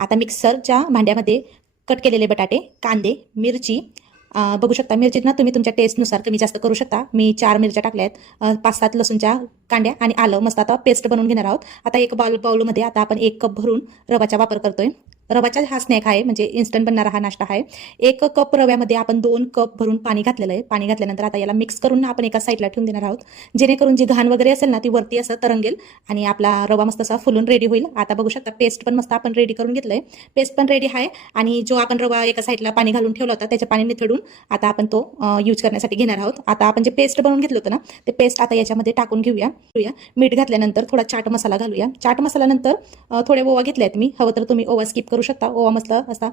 आता मिक्सरच्या भांड्यामध्ये कट केलेले बटाटे, कांदे, मिरची, बघू शकता मिरचीत ना तुम्ही तुमच्या टेस्टनुसार कमी जास्त करू शकता। मी 4 मिरच्या टाकल्या आहेत, 5-7 लसूणच्या कांड्या आणि आलं मस्त आता पेस्ट बनवून घेणार आहोत। आता एक बाउलमध्ये आता आपण 1 कप भरून रवाचा वापर करतोय। रवाचा हा स्नॅक आहे, म्हणजे इन्स्टंट बनणारा हा नाश्ता आहे। 1 कप रव्यामध्ये आपण 2 कप भरून पाणी घातलेलं आहे। पाणी घातल्यानंतर आता याला मिक्स करून आपण एका साईडला ठेवून देणार आहोत, जेणेकरून जी घाण वगैरे असेल ना ती वरती असं तरंगेल आणि आपला रवा मस्त असा फुलून रेडी होईल। आता बघू शकता पेस्ट पण मस्त आपण रेडी करून घेतलंय, पेस्ट पण रेडी आहे। आणि जो आपण रवा एका साईडला पाणी घालून ठेवला होता त्याच्या पाणी निथळून आता आपण तो यूज करण्यासाठी घेणार आहोत। आता आपण जे पेस्ट बनवून घेतलं होतं ना ते पेस्ट आता याच्यामध्ये टाकून घेऊया। मीठ घातल्यानंतर थोडा चाट मसाला घालूया। चाट मसाला नंतर थोडे ओवा घेतलेत मी, हवं तर तुम्ही ओवा स्किप करू शकता। ओवा मस्त असा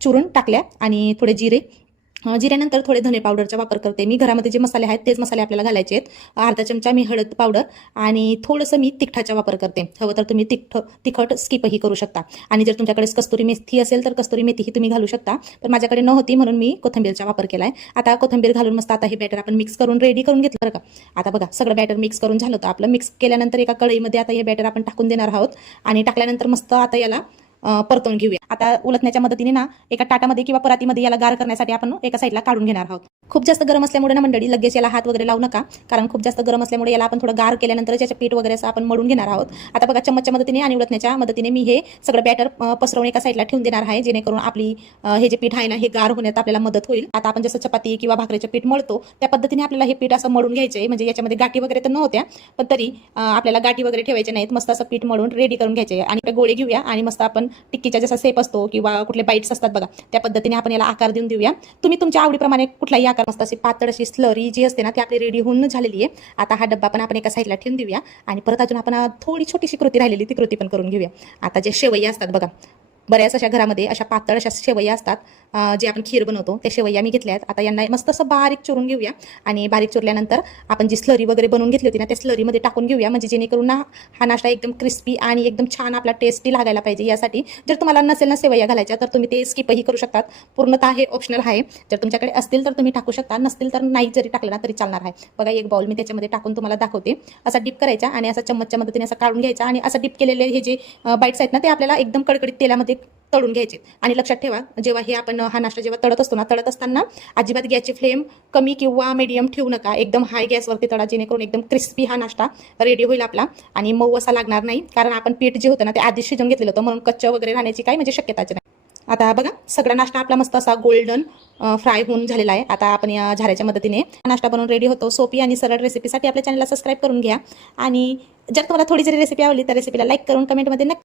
चुरून टाकल्या आणि थोडे जिऱ्यानंतर थोडे धने पावडरचा वापर करते मी। घरामध्ये जे मसाले आहेत तेच मसाले आपल्याला घालायचे आहेत। अर्धा चमचा मी हळद पावडर आणि थोडंसं मी तिखटाचा वापर करते, हवं तर तुम्ही तिखट स्किपही करू शकता। आणि जर तुमच्याकडे कस्तुरी मेथी असेल तर कस्तुरी मेथीही तुम्ही घालू शकता, पण माझ्याकडे न होती म्हणून मी कोथिंबीरचा वापर केलाय। आता कोथिंबीर घालून मस्त आता हे बॅटर आपण मिक्स करून रेडी करून घेतलं बरं का। आता बघा सगळं बॅटर मिक्स करून झालं होतं आपलं। मिक्स केल्यानंतर एका कढईमध्ये आता हे बॅटर आपण टाकून देणार आहोत आणि टाकल्यानंतर मस्त आता याला परतून घेऊया। आता उलटण्याच्या मदतीने ना एका ताटामध्ये किंवा परातीमध्ये याला गार करण्यासाठी आपण एका साईडला काढून घेणार आहोत। खूप जास्त गरम असल्यामुळे ना मंडळी लगेच याला हात वगैरे लावू नका, कारण खूप जास्त गरम असल्यामुळे याला आपण थोडं गार केल्यानंतर त्याचे पीठ वगैरे असं आपण मळून घेणार आहोत। आता बघा चम्मचच्या मदतीने आणि उलटण्याच्या मदतीने मी हे सगळं बॅटर पसरवून एका साईडला ठेवून देणार आहे, जेणेकरून आपली हे जे पीठ आहे ना हे गार होण्यात आपल्याला मदत होईल। आता आपण जसं चपाती किंवा भाकरीचं पीठ मळतो त्या पद्धतीने आपल्याला हे पीठ असं मळून घ्यायचं आहे, म्हणजे याच्यामध्ये गाठी वगैरे तर नव्हत्या पण तरी आपल्याला गाठी वगैरे ठेवायचे नाहीत। मस्त असं पीठ मळून रेडी करून घ्यायचे आणि गोळे घेऊया आणि मस्त आपण टिक्कीचा जसा शेप असतो किंवा कुठले बाईट्स असतात बघा त्या पद्धतीने आपण याला आकार देऊन देऊया। तुम्ही तुमच्या आवडीप्रमाणे कुठलाही आकार मस्त अशी पातळ अशी स्लरी जी असते ना ती आपली रेडी होऊन झालेली आहे। आता हा डब्बा पण आपण एका साईडला ठेवून देऊया आणि परत अजून आपण थोडी छोटीशी कृती राहिलेली ती कृती पण करून घेऊया। आता जे शेवया असतात बघा, बऱ्याच अशा घरामध्ये अशा पातळ अशा शेवया असतात, जे आपण खीर बनवतो त्या शेवया मी घेतल्या आहेत। आता यांना मस्त असं बारीक चुरून घेऊया आणि बारीक चुरल्यानंतर आपण जी स्लरी वगैरे बनवून घेतली होती ना त्या स्लरीमध्ये टाकून घेऊया, म्हणजे जेणेकरून ना हा नाश्ता एकदम क्रिस्पी आणि एकदम छान आपला टेस्टी लागायला पाहिजे। यासाठी जर तुम्हाला नसेल ना शेवया घालायच्या तर तुम्ही ते स्किपही करू शकतात, पूर्णतः हे ऑप्शनल आहे। जर तुमच्याकडे असतील तर तुम्ही टाकू शकता, नसतील तर नाही जरी टाकलं ना तरी चालणार आहे। बघा एक बाउल मी त्याच्यामध्ये टाकून तुम्हाला दाखवते। असा डिप करायचा आणि असा चम्मचच्या मदतीने असा काढून घ्यायचा आणि असं डिप केलेले हे जे बाईट्स आहेत ना ते आपल्याला एकदम कडकडीत तेलामध्ये तळून घ्यायचे। आणि लक्षात ठेवा जेव्हा हे आपण हा नाश्ता जेव्हा तळत असतो ना तळत असताना अजिबात गॅसची फ्लेम कमी किंवा मीडियम ठेवू नका, एकदम हाय गॅसवरती तळा, जेणेकरून एकदम क्रिस्पी हा नाश्ता रेडी होईल आपला आणि मऊ असा लागणार नाही, कारण आपण पीठ जे होतं ना ते आधीच शिजवून घेतलेलं होतं म्हणून कच्चं वगैरे राहण्याची काही म्हणजे शक्यताच नाही। आता बघा सगळा नाश्ता आपला मस्त असा गोल्डन फ्राय होऊन झालेला आहे। आता आपण या झाऱ्याच्या मदतीने नाश्ता बनवून रेडी होतो। सोपी आणि सरळ रेसिपीसाठी आपल्या चॅनलला सबस्क्राईब करून घ्या आणि जर तुम्हाला थोडी जरी रेसिपी आवडली तर रेसिपीला लाईक करून कमेंटमध्ये नक्की